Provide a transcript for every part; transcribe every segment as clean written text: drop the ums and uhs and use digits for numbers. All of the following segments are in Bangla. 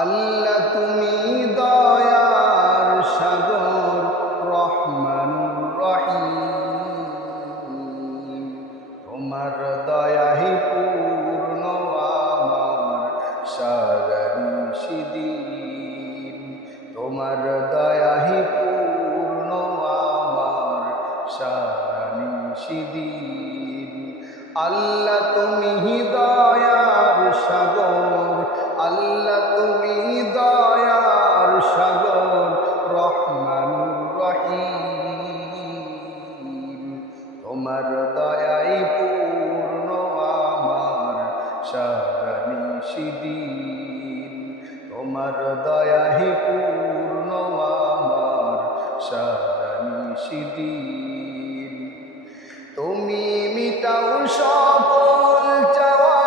আল্লাহ তুমি দয়ার সাগর, রহমানুর রহিম। তোমার দয়াই পূর্ণ আমার সারা নিশিদিন। তোমার দয়াই পূর্ণ আমার সারা নিশিদিন। আল্লাহ তুমি দয়ার সাগর, আল্লাহ তুমি দয়ার সাগর, রহমানুর রহিম। তোমার দয়াই পূর্ণ আমার সারা নিশিদিন। তোমার দয়াই পূর্ণ আমার সারা নিশিদিন। তুমি মিটাও সকল চাওয়া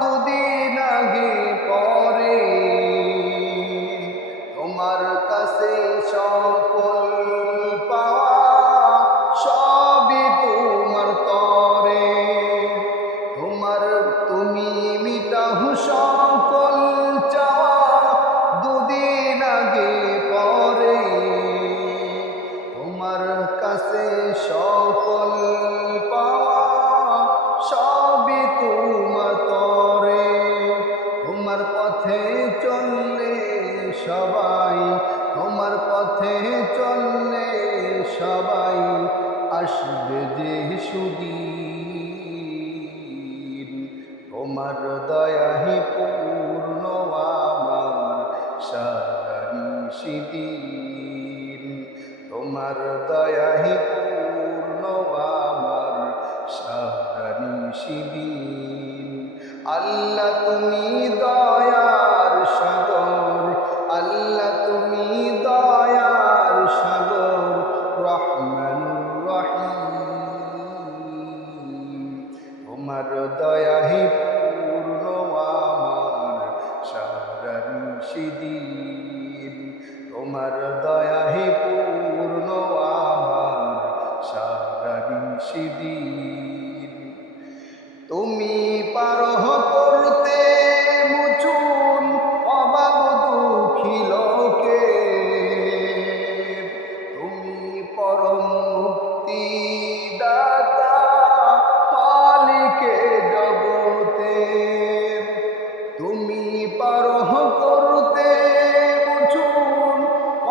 দুদিন আগে পরে, তোমার কাছে সকল পাওয়া সবই তোমার তরে। তুমি মিটাও সকল চাওয়া দুদিন আগে পরে, তোমার কাছে সকল পাওয়া সবই তোমার তরে। তোমার পথে চললে সবাই, তোমার পথে চললে সবাই আসবে যে সুদিন। তোমার দয়াই পূর্ণ আমার সারা নিশিদিন। তোমার দয়াই পূর্ণ আমার সারা নিশিদিন। আল্লাহ তুমি দয়ার সাগর, আল্লাহ তুমি দয়ার সাগর, রহমানুর রহিম। তোমার দয়াই পূর্ণ আমার সারা নিশিদিন। তোমার দয়াই পূর্ণ আমার সারা নিশিদিন। তুমি পারো করতে মুচুন অভাব দুঃখী লোকে, তুমি পরম মুক্তি দাতা মালিকে জগতে। তুমি পারো করতে মুচুন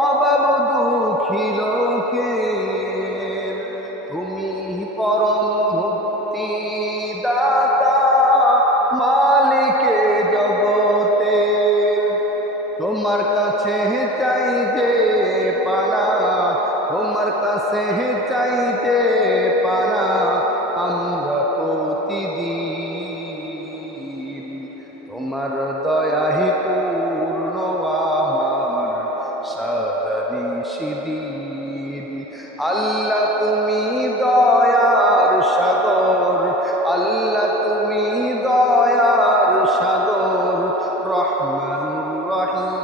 অভাব দুঃখী লোকে, তুমি পরম মুক্তি দাতা মালিকে জগতে। তোমার কাছে চাইতে পানা, তোমার কাছে চাইতে পানা আমরা প্রতিদিন। তোমার দয়াই পূর্ণ আমার সারা নিশিদিন। আল্লাহ তুমি দয়ার সাগর, আল্লাহ তুমি দয়ার সাগর, রহমানুর রহিম।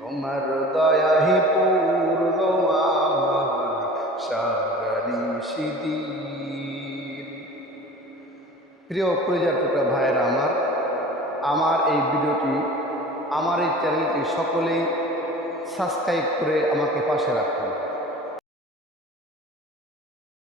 তোমার দয়াই পূর্ণ আমার সারা নিশিদিন। প্রিয় কলিজার টুকরা ভাইয়েরা আমার এই ভিডিওটি, আমার এই চ্যানেলটি সকলেই সাবস্ক্রাইব করে আমাকে পাশে রাখুন।